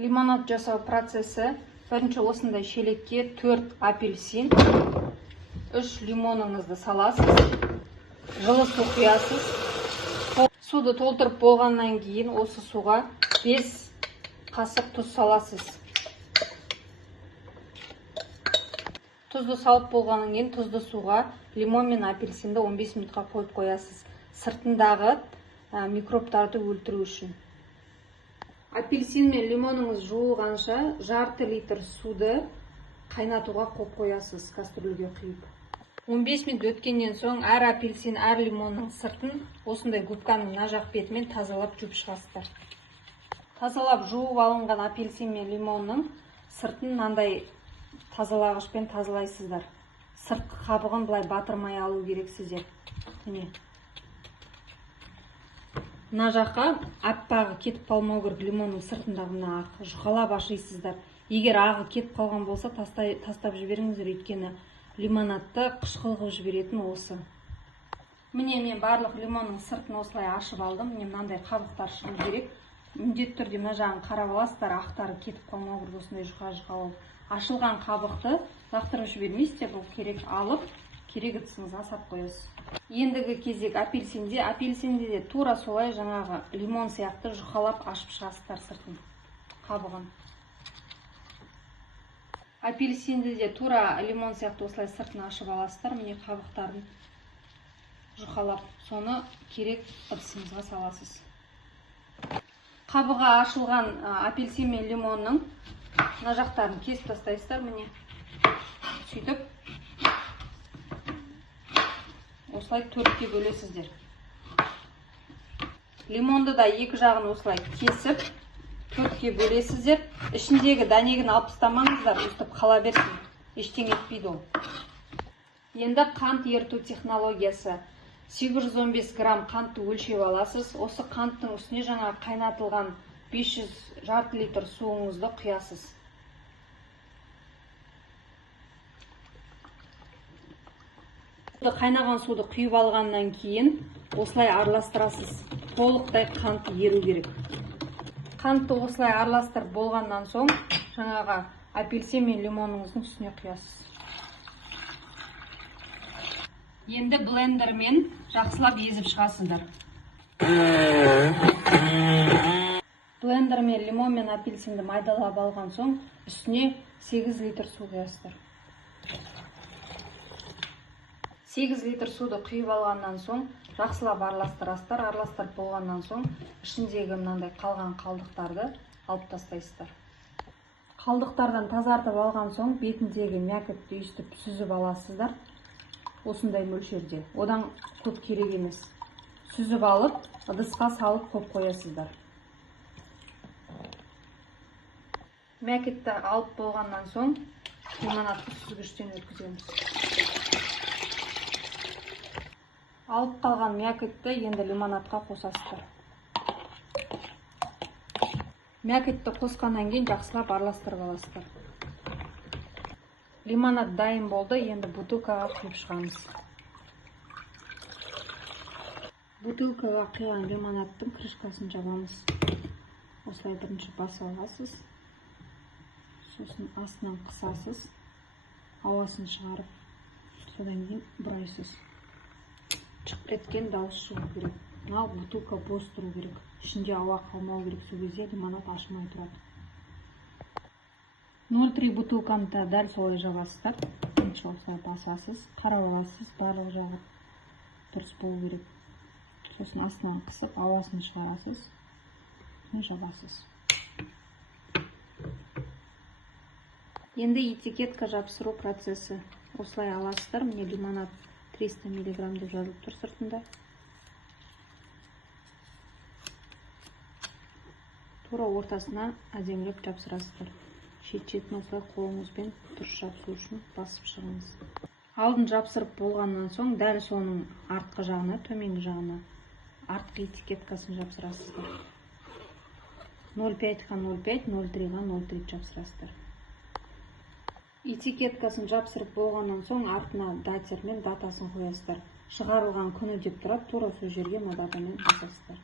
Лимонад жасау процесі. Бірінші осындай шелекке 4 апельсин, 3 лимоныңызды саласыз, жылы су құясыз. Суды толтырып болғаннан кейін осы суға 5 қасық тұз саласыз. Тұзды салып болғаннан кейін тұзды суға лимон мен апельсинді 15 минутқа қойып қоясыз. Сыртындағы микробтарды өлтіру үшін. Апельсин мен лимоныңыз жуылғанша жарты литр суды қайнатуға қойып қоясыз, кастрюльге құйып. 15 минут өткеннен соң әр апельсин, әр лимонның сыртын осындай губканың мына жақ бетімен тазалап жуып шығасыздар. Тазалап жуып алынған апельсин мен лимонның сыртын мынандай тазалағышпен тазалайсыздар. Сыртқы қабығын былай батырмай алу керексіздер. Міне. Мына жаққа аппағы кетіп қалмау керек, лимонның сыртындағы мына ақ жұқалап ашисыздар. Егер ағы кетіп қалған болса, тастап жіберіңіздер, өйткені лимонадты қышқыл қылып жіберетін осы. Міне мен барлық лимонның сыртын осылай ашып алдым. Міне мынандай қабықтар шығу керек. Міндетті түрде мына жағын қарап аласыздар, ақтары кетіп қалмау керек, осындай жұқа-жұқа. Ашылған қабықты лақтырып жібермейсіздер, бұл керек алып, керек ыдысыңызға сап қоясыз. Ендігі кезек апельсинде. Апельсинде де тура солай жаңағы лимон сияқты жұқалап ашып шығасыздар сыртын, қабығын. Апельсинде де тура лимон сияқты осылай сыртын ашып аласыздар. Міне қабықтарын жұқалап, соны керек ыдысыңызға саласыз. Қабығы ашылған апельсин мен лимонның мына жақтарын кесіп тастайсыздар. Міне сөйтіп осылай 4-ке бөлесіздер. Лимонды да екі жағын осылай кесіп 4-ке бөлесіздер. Ішіндегі дәнегін алып тастамаңыздар, өстіп қала берсін. Ештеңе етпейді ол. Енді қант еріту технологиясы. 815 грамм қантты өлшеп аласыз. Осы қанттың үстіне жаңа қайнатылған 500 жарты литр суыңызды құясыз. Қайнаған суды құйып алғаннан кейін осылай араластырасыз. Толықтай қант еру керек. Қантты осылай араластырып болғаннан соң жаңағы апельсин мен лимоныңыздың үстіне құясыз. Енді блендермен жақсылап езіп шығасыздар. Блендермен лимон мен апельсинді майдалап алған соң үстіне 8 литр су құясыздар. 8 литр суды құйып алғаннан соң жақсылап араластырасыздар. Араластырып болғаннан соң ішіндегі мынандай қалған қалдықтарды алып тастайсыздар. Қалдықтардан тазартып алған соң бетіндегі мякотты үстіп сүзіп аласыздар. Осындай мөлшерде. Одан көп керек емес. Сүзіп алып, ыдысқа салып қойып қоясыздар. Мякотты алып болғаннан соң лимонадты сүзгіштен өткіземіз. Алып қалған мякотты енді лимонадқа қосасыздар. Мякотты қосқаннан кейін жақсылап араластырып аласыздар. Лимонад дайын болды, енді бутылкаға құйып шығамыз. Бутылкаға құйған лимонадтың крышкасын жабамыз. Осылай бірінші басып аласыз. Сосын астынан қысасыз. Ауасын шығарып, содан кейін бұрайсыз. Шығып кеткен дауыс шығу керек. Мынау бутылка бос тұру керек. Ішінде ауа қалмау керек. Сол кезде лимонад ашылмай тұрады. 0,3 бутылканы да дәл солай жабасыздар. Осылай басасыз, қарап аласыз, барлық жағы дұрыс болу керек. Сосын астынан қысып, ауасын шығарасыз, жабасыз. Енді этикетка жапсыру процесі. Осылай аласыздар. Міне лимонад 300 мг деп жазылып тұр сыртында. Тура ортасына әдемілеп жапсырасыздар. Шет-шетін осылай қолыңызбен дұрыс жабысу үшін басып шығыңыз. Алдын жапсырып болғаннан соң дәл соның артқы жағына, төменгі жағына артқы этикеткасын жапсырасыздар. 0,5-ға 0,5, 0,3-ға 0,3 жапсырасыздар. Этикеткасын жапсырып болғаннан соң артына датермен датасын қоясыздар. Шығарылған күні деп тұрады, тура сол жерге мына датамен басасыздар.